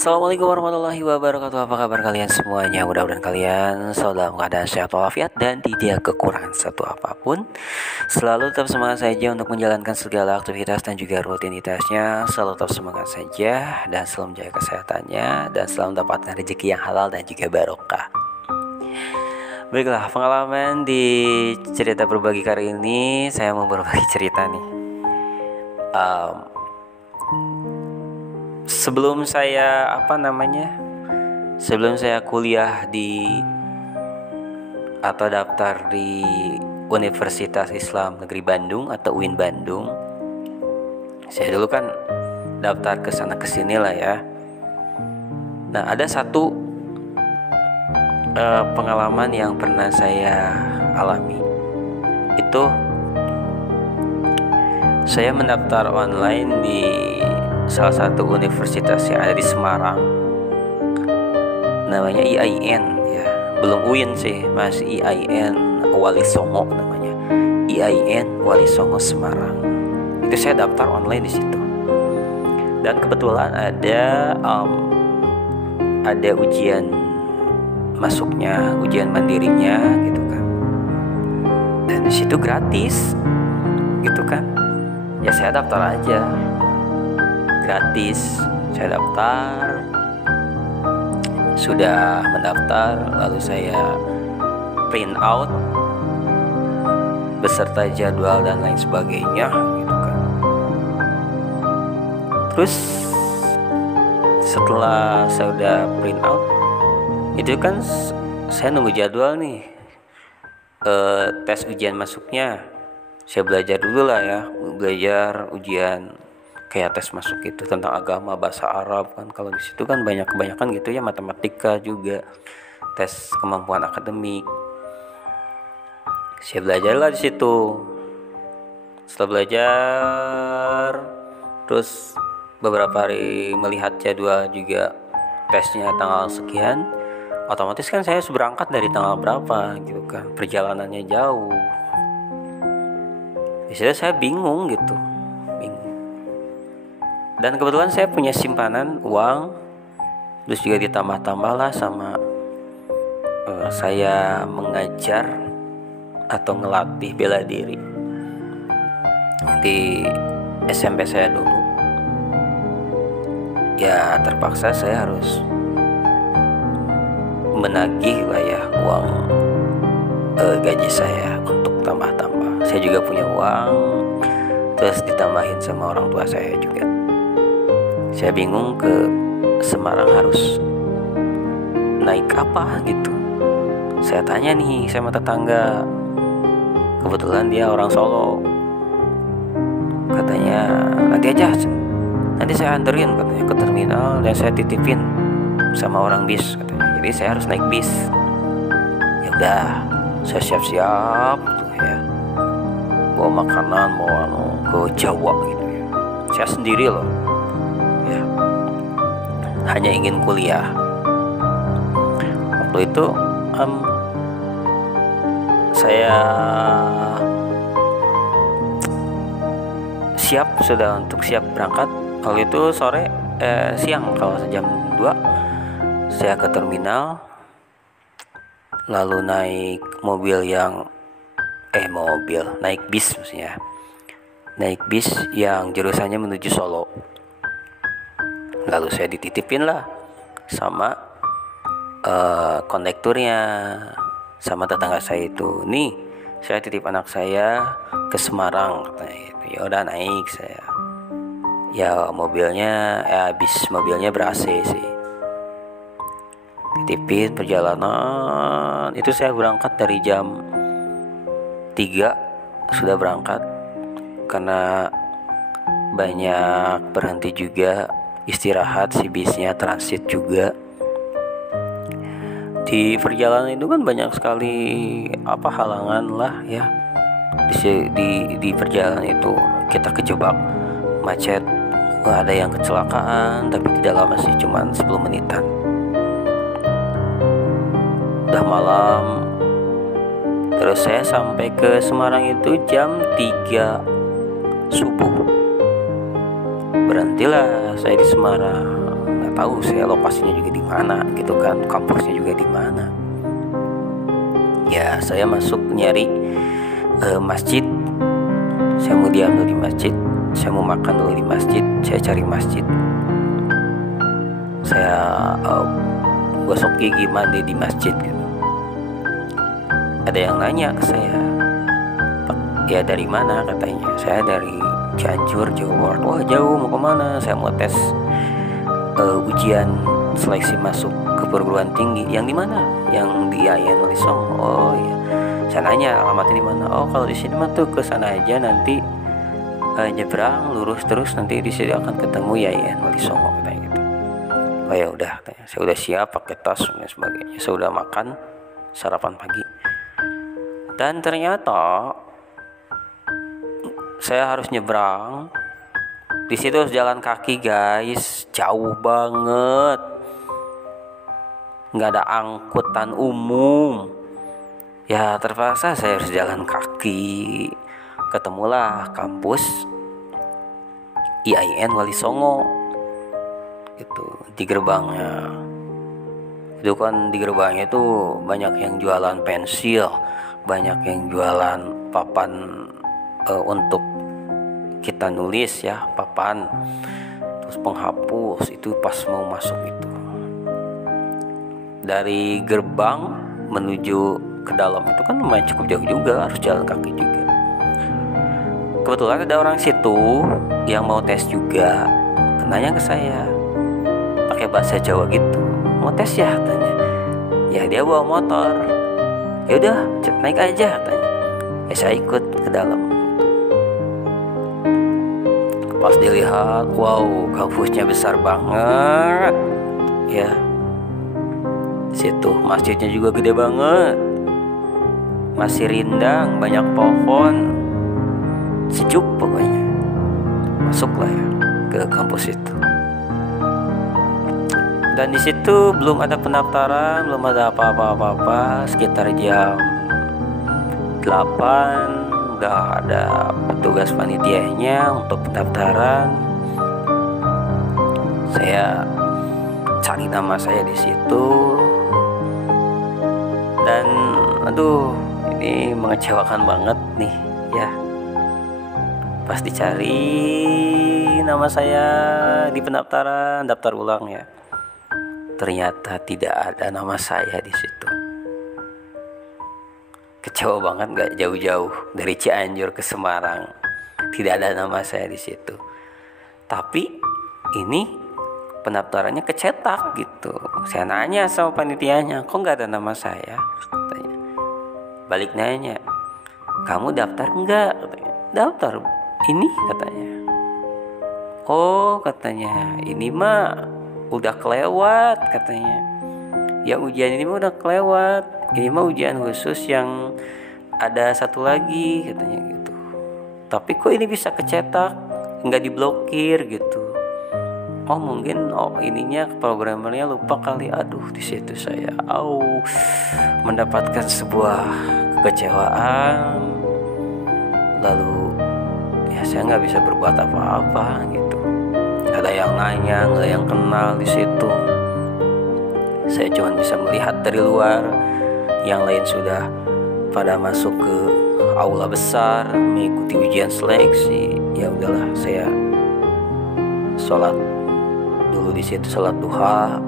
Assalamualaikum warahmatullahi wabarakatuh. Apa kabar kalian semuanya? Mudah-mudahan kalian selalu dalam keadaan sehat walafiat dan tidak kekurangan satu apapun. Selalu tetap semangat saja untuk menjalankan segala aktivitas dan juga rutinitasnya. Selalu tetap semangat saja dan selalu menjaga kesehatannya dan selalu mendapatkan rezeki yang halal dan juga barokah. Baiklah, pengalaman di cerita berbagi kali ini saya mau berbagi cerita nih. Sebelum saya kuliah atau daftar di Universitas Islam Negeri Bandung atau UIN Bandung, saya dulu kan daftar ke sana kesini lah ya. Nah, ada satu pengalaman yang pernah saya alami. Itu saya mendaftar online di salah satu universitas yang ada di Semarang, namanya IAIN ya, belum UIN sih, masih IAIN Wali Songo namanya, IAIN Wali Songo Semarang. Itu saya daftar online di situ, dan kebetulan ada ujian masuknya, ujian mandirinya gitu kan, dan di situ gratis gitu kan, ya saya daftar aja. Gratis, saya daftar. Sudah mendaftar, lalu saya print out beserta jadwal dan lain sebagainya gitu kan. Terus setelah saya udah print out, itu kan saya nunggu jadwal nih, tes ujian masuknya. Saya belajar dulu lah ya, belajar ujian kayak tes masuk itu tentang agama, bahasa Arab kan. Kalau di situ kan kebanyakan gitu ya, matematika juga, tes kemampuan akademik. Saya belajar lah di situ. Setelah belajar, terus beberapa hari melihat jadwal juga, tesnya tanggal sekian, otomatis kan saya harus berangkat dari tanggal berapa gitu kan, perjalanannya jauh. Di situ saya bingung. Dan kebetulan saya punya simpanan uang, terus juga ditambah-tambah lah sama saya mengajar atau ngelatih bela diri di SMP saya dulu. Ya terpaksa saya harus menagih lah ya uang gaji saya untuk tambah-tambah. Saya juga punya uang, terus ditambahin sama orang tua saya juga. Saya bingung ke Semarang harus naik apa gitu. Saya tanya nih sama tetangga, kebetulan dia orang Solo. Katanya nanti saya anterin katanya ke terminal dan saya titipin sama orang bis katanya. Jadi saya harus naik bis. Ya udah, saya siap-siap tuh ya, bawa makanan, bawa ke Jawa gitu ya. Saya sendiri loh ya, hanya ingin kuliah. Waktu itu saya sudah siap berangkat. Waktu itu siang, kalau jam 2 saya ke terminal, lalu naik naik bis maksudnya, naik bis yang jurusannya menuju Solo. Lalu saya dititipin lah sama kondekturnya, sama tetangga saya itu. Nih, saya titip anak saya ke Semarang katanya gitu. Ya udah naik saya. Ya mobilnya ber-AC sih. Titipin perjalanan. Itu saya berangkat dari jam 3 sudah berangkat, karena banyak berhenti juga, istirahat si bisnya, transit juga. Di perjalanan itu kan banyak sekali halangan lah ya. Di perjalanan itu kita kejebak macet, ada yang kecelakaan, tapi tidak lama sih, cuman 10 menitan. Udah malam, terus saya sampai ke Semarang itu jam 3 subuh. Berhentilah saya di Semarang, nggak tahu saya lokasinya juga di mana gitu kan, kampusnya juga di mana. Ya saya masuk nyari masjid. Saya mau diam dulu di masjid, saya mau makan dulu di masjid. Saya cari masjid, saya gosok gigi, mandi di masjid gitu. Ada yang nanya ke saya, ya dari mana, katanya saya dari Cianjur, Jawa Barat. Wah jauh, mau kemana? Saya mau tes ujian seleksi masuk ke perguruan tinggi. Yang di mana? Yang di IAIN Wali Songo. Oh iya. Saya nanya alamatnya di mana. Oh kalau di sini mah tuh ke sana aja, nanti nyebrang lurus terus, nanti di sini akan ketemu IAIN Wali Songo, katanya gitu. Oh ya udah, katanya. Saya udah siap pakai tas dan sebagainya. Saya udah makan sarapan pagi. Dan ternyata saya harus nyebrang. Di situ harus jalan kaki guys, jauh banget. Nggak ada angkutan umum. Ya terpaksa saya harus jalan kaki. Ketemulah kampus IAIN Wali Songo. Itu di gerbangnya. Itu kan di gerbangnya itu banyak yang jualan pensil, banyak yang jualan papan untuk kita nulis ya, papan, terus penghapus. Itu pas mau masuk itu, dari gerbang menuju ke dalam itu kan lumayan cukup jauh juga, harus jalan kaki juga. Kebetulan ada orang situ yang mau tes juga, nanya ke saya pakai bahasa Jawa gitu, mau tes ya, tanya. Ya dia bawa motor, ya udah naik aja, tanya. Ya saya ikut ke dalam. Pas dilihat, wow, kampusnya besar banget ya. Situ masjidnya juga gede banget, masih rindang, banyak pohon, sejuk pokoknya. Masuklah ya ke kampus itu. Dan di situ belum ada pendaftaran, belum ada apa-apa. Sekitar jam 8 udah ada petugas panitianya untuk pendaftaran. Saya cari nama saya di situ, dan aduh ini mengecewakan banget nih ya. Pas dicari nama saya di pendaftaran, daftar ulang ya, ternyata tidak ada nama saya di situ. Kecewa banget, gak jauh-jauh dari Cianjur ke Semarang, tidak ada nama saya di situ. Tapi ini pendaftarannya kecetak gitu. Saya nanya sama panitianya, kok gak ada nama saya? Katanya. Balik nanya, kamu daftar enggak? Katanya. Daftar, ini katanya. Oh katanya, ini mah udah kelewat katanya. Yang ujian ini mah udah kelewat. Ini mah ujian khusus yang ada satu lagi katanya gitu. Tapi kok ini bisa kecetak, nggak diblokir gitu. Oh mungkin ininya programmernya lupa kali. Aduh, di situ saya mendapatkan sebuah kekecewaan. Lalu ya saya nggak bisa berbuat apa-apa gitu. Ada yang nanya, nggak yang kenal di situ. Saya cuma bisa melihat dari luar. Yang lain sudah pada masuk ke aula besar mengikuti ujian seleksi. Ya udahlah, saya sholat dulu di situ, sholat duha.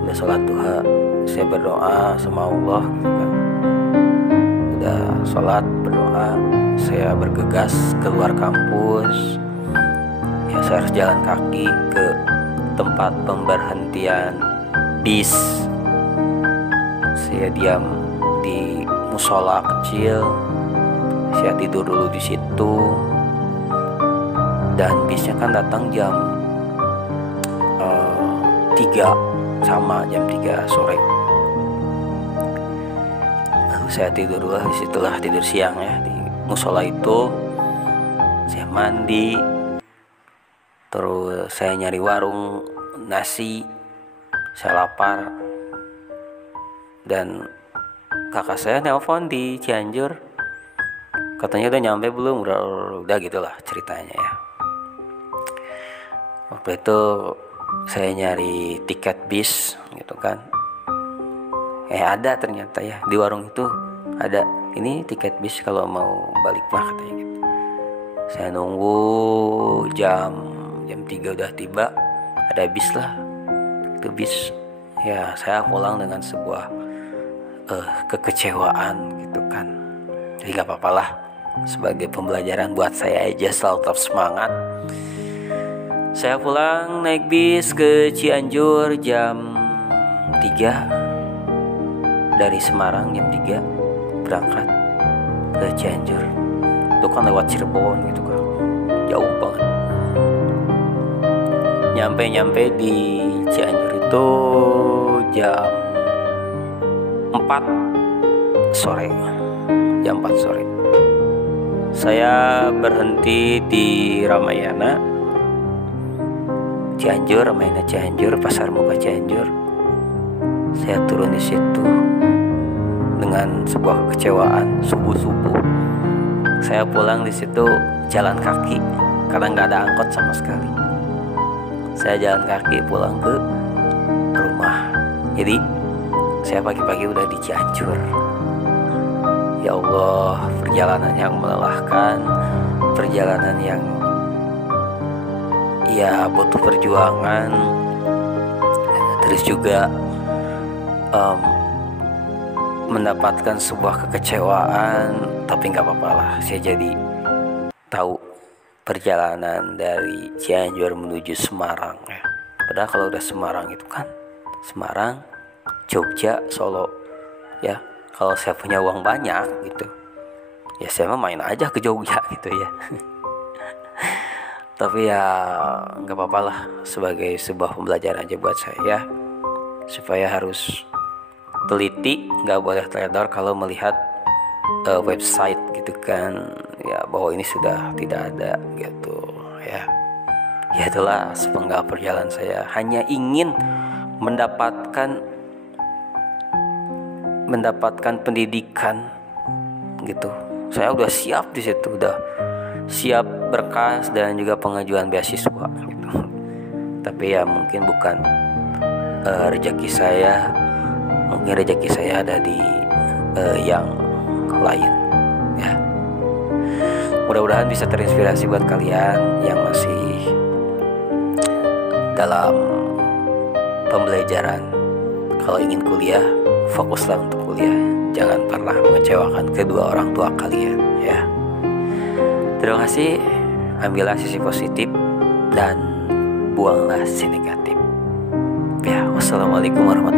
Udah sholat duha, saya berdoa sama Allah gitu kan. Udah sholat, berdoa, saya bergegas keluar kampus. Ya saya harus jalan kaki ke tempat pemberhentian bis. Saya diam di musola kecil, saya tidur dulu di situ. Dan bisnya kan datang jam 3, sama jam 3 sore. Lalu saya tidur dulu di situlah, tidur siang ya di musola itu. Saya mandi, terus saya nyari warung nasi. Saya lapar. Dan kakak saya nelpon di Cianjur, katanya udah nyampe belum, udah gitulah ceritanya ya. Waktu itu saya nyari tiket bis gitu kan. Ada ternyata ya di warung itu ada, ini tiket bis kalau mau balik mah katanya gitu. Saya nunggu jam 3 udah tiba, ada bis lah. Itu bis ya, saya pulang dengan sebuah kekecewaan gitu kan. Jadi gak apa-apa lah, sebagai pembelajaran buat saya aja, selalu tetap semangat. Saya pulang naik bis ke Cianjur jam 3, dari Semarang jam 3 berangkat ke Cianjur. Itu kan lewat Cirebon gitu kan, jauh banget. Nyampe di Cianjur itu jam 4 sore. Jam 4 sore saya berhenti di Ramayana Cianjur, Pasar Muka Cianjur. Saya turun di situ dengan sebuah kekecewaan. Subuh saya pulang di situ jalan kaki karena nggak ada angkot sama sekali. Saya jalan kaki pulang ke rumah. Jadi saya pagi-pagi udah di Cianjur. Ya Allah, perjalanan yang melelahkan, perjalanan yang ya butuh perjuangan, terus juga mendapatkan sebuah kekecewaan. Tapi nggak apa-apa lah, saya jadi tahu perjalanan dari Cianjur menuju Semarang ya. Padahal kalau udah Semarang itu kan Semarang, Jogja, Solo ya. Kalau saya punya uang banyak gitu ya, saya mah main aja ke Jogja gitu ya. Tapi ya nggak apa-apa lah, sebagai sebuah pembelajaran aja buat saya, supaya harus teliti, nggak boleh teledor kalau melihat website gitu kan ya, bahwa ini sudah tidak ada gitu ya. Ya itulah sepenggal perjalanan saya, hanya ingin mendapatkan pendidikan gitu. Saya udah siap di situ, udah siap berkas dan juga pengajuan beasiswa gitu. Tapi ya mungkin bukan rezeki saya, mungkin rezeki saya ada di yang lain ya. Mudah-mudahan bisa terinspirasi buat kalian yang masih dalam pembelajaran. Kalau ingin kuliah, fokuslah untuk kuliah. Jangan pernah mengecewakan kedua orang tua kalian ya. Terima kasih. Ambillah sisi positif dan buanglah sisi negatif ya. Wassalamualaikum warahmatullahi wabarakatuh.